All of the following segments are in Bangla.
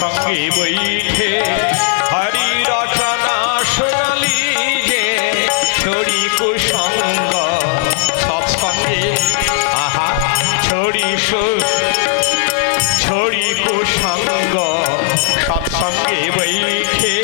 সৎসঙ্গে বৈঠে হরি রচনা শোনালি যে ছড়ি কুসঙ্গ সৎসঙ্গে আহা, ছড়ি ছড়ি কুসঙ্গ সৎসঙ্গে বৈঠে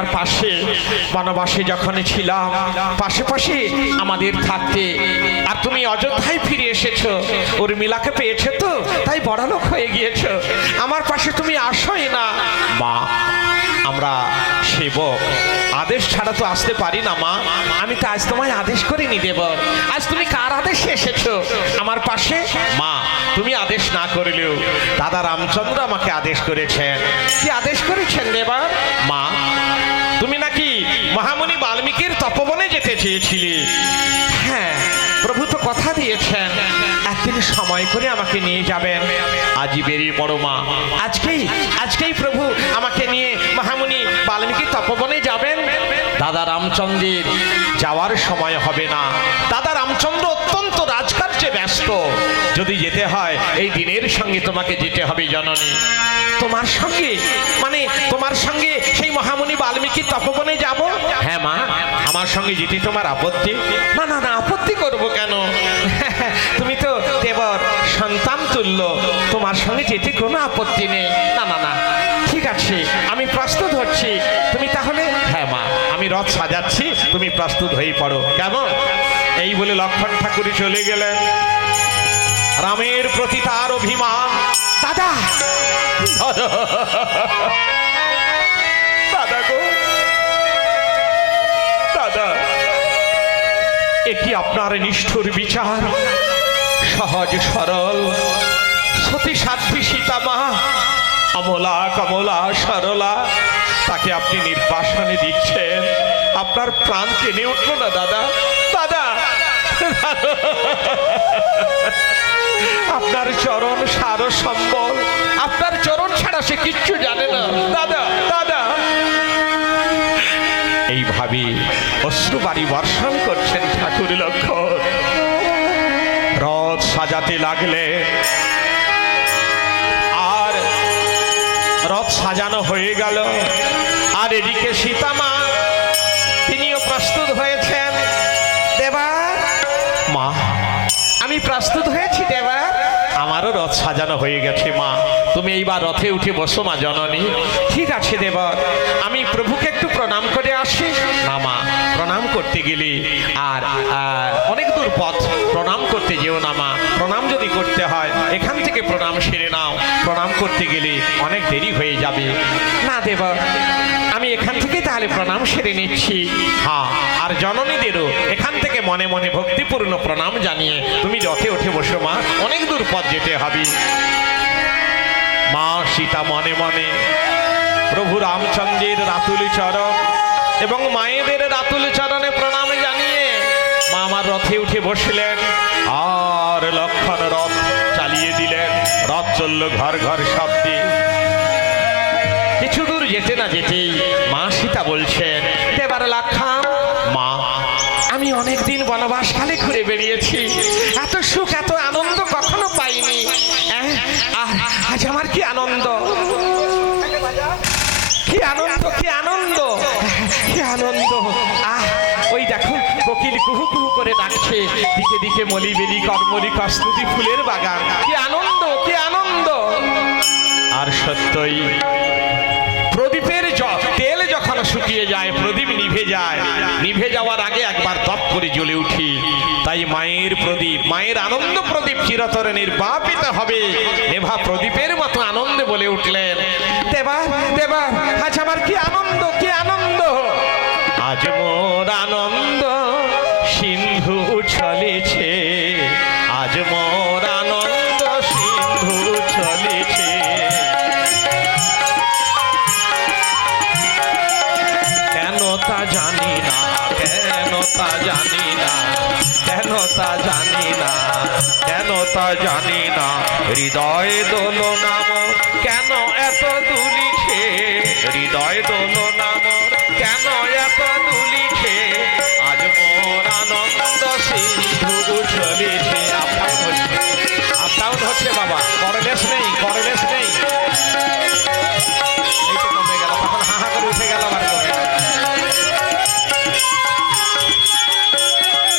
আমার পাশে বনবাসে যখন ছিলাম, পাশে পাশে আমাদের থাকতে। আর তুমি অযোধ্যায় ফিরে এসেছ, উর্মিলাকে পেয়েছ তো, তাই বড়লোক হয়ে গিয়েছো। আমার পাশে তুমি আসোই না। মা, আমরা সেবক। আদেশ ছাড়া তো আসতে পারি না, মা। আমি তো আজ তোমায় আদেশ করিনি দেব আজ তুমি কার আদেশে এসেছ? আমার পাশে? মা, তুমি আদেশ না করলেও দাদা রামচন্দ্র আমাকে আদেশ করেছেন। কি আদেশ করেছেন দেবা মা তুমি নাকি মহামুনি বাল্মীকির তপবনে যেতে চেয়েছিলে? হ্যাঁ প্রভু তো কথা দিয়েছেন। একদিন সময় করে আমাকে নিয়ে যাবেন। আজই বেরিয়ে পড়ো, মা। আজকেই আজকেই প্রভু আমাকে নিয়ে মহামুনি বাল্মীকি তপবনে যাবেন। দাদা রামচন্দ্রের যাওয়ার সময় হবে না। দাদা রামচন্দ্র অত্যন্ত ব্যস্ত যদি যেতে হয় এই দিনের সঙ্গে তোমাকে যেতে হবে জননী। তোমার সঙ্গে? মানে তোমার সঙ্গে সেই মহামুনি বাল্মীকি তপবনে যাব? হ্যাঁ মা আমার সঙ্গে যেতে তোমার আপত্তি? না না না আপত্তি করব কেন? তুমি তো দেবর সন্তান তুল্য। তোমার সঙ্গে যেতে কোনো আপত্তি নেই। না না না ঠিক আছে আমি প্রস্তুত হচ্ছি। তুমি তাহলে? হ্যাঁ মা আমি রথ সাজাচ্ছি তুমি প্রস্তুত হয়ে পড়ো। কেমন? এই বলে লক্ষণ ঠাকুরই চলে গেলেন। রামের প্রতি তার অভিমান। দাদা! দাদা দাদা গো। দাদা। এ কি আপনার নিষ্ঠুর বিচার? সহজ সরল। সতী সাধ্বী সীতামা অমলা কমলা সরলা তাকে আপনি নির্বাসনে দিচ্ছেন। আপনার প্রাণ কেনে উঠল না দাদা! দাদা। আপনার চরণ সার সম্বল। আপনার চরণ ছাড়া সে কিচ্ছু জানে না। দাদা দাদা। এইভাবে অশ্রুবাড়ি বর্ষণ করছেন ঠাকুর লক্ষ্মণ রথ সাজাতে লাগলে আর রথ সাজানো হয়ে গেল। আর এদিকে সীতামা তিনিও প্রস্তুত হয়েছেন। দেবা। মা আমি প্রস্তুত হয়েছি দেবা। আমারও রথ সাজানো হয়ে গেছে, মা। তুমি এইবার রথে উঠে বসো, মা জননী। ঠিক আছে দেবা আমি প্রভুকে একটু প্রণাম করে আসি। না, মা, প্রণাম করতে গেলে আর অনেক দূর পথ। প্রণাম করতে যেও না, মা। প্রণাম যদি করতে হয়, এখান থেকে প্রণাম সেরে নাও। প্রণাম করতে গেলে অনেক দেরি হয়ে যাবে। না দেবা আমি এখান থেকে তাহলে প্রণাম সেরে নিচ্ছি। হ্যাঁ আর জননীদেরও এখান থেকে মনে মনে ভক্তিপূর্ণ প্রণাম জানিয়ে তুমি রথে উঠে বসো, মা। অনেক দূর পথ যেতে হবে। মা, সীতা মনে মনে, প্রভু রামচন্দ্রের রাতুল চরণ এবং মায়েদের রাতুল চরণে প্রণাম জানিয়ে মা আমার রথে উঠে বসলেন, আর লক্ষণ রথ চালিয়ে দিলেন। রথ চলল ঘর ঘর শব্দে। কিছু দূর যেতে না যেতেই মা সীতা বলছেন এবার লাখাম। মা, আমি অনেকদিন বনবাসকালে ঘুরে বেরিয়েছি এত সুখ, এত আনন্দ কখনো পাইনি। আজ আমার কি আনন্দ? কি আনন্দ কি আনন্দ? কি আনন্দ? আহ, ওই দেখো কোকিল কুহু কুহু করে ডাকছে। দিকে দিকে মলি বেলি কর্মলি কস্তুতি ফুলের বাগান। কি আনন্দ কি আনন্দ! আর সত্যই শুকিয়ে যায়, প্রদীপ নিভে যায়। নিভে যাওয়ার আগে একবার তপ করে জ্বলে উঠি। তাই মায়ের প্রদীপ, মায়ের আনন্দ প্রদীপ চিরতরে নির্বাপিত হবে। এভা প্রদীপের মতো আনন্দে বলে উঠলেন। দেবা দেবা, আজ আমার কি আনন্দ? জানি না। হৃদয় দোলনাম কেন এত দুলিছে? হৃদয় দোল নাম, কেন এত দুলিছে? আজ মোর আনন্দ সিন্ধু চলেছে আপনার ডাউন হচ্ছে বাবা করলেস নেই করলে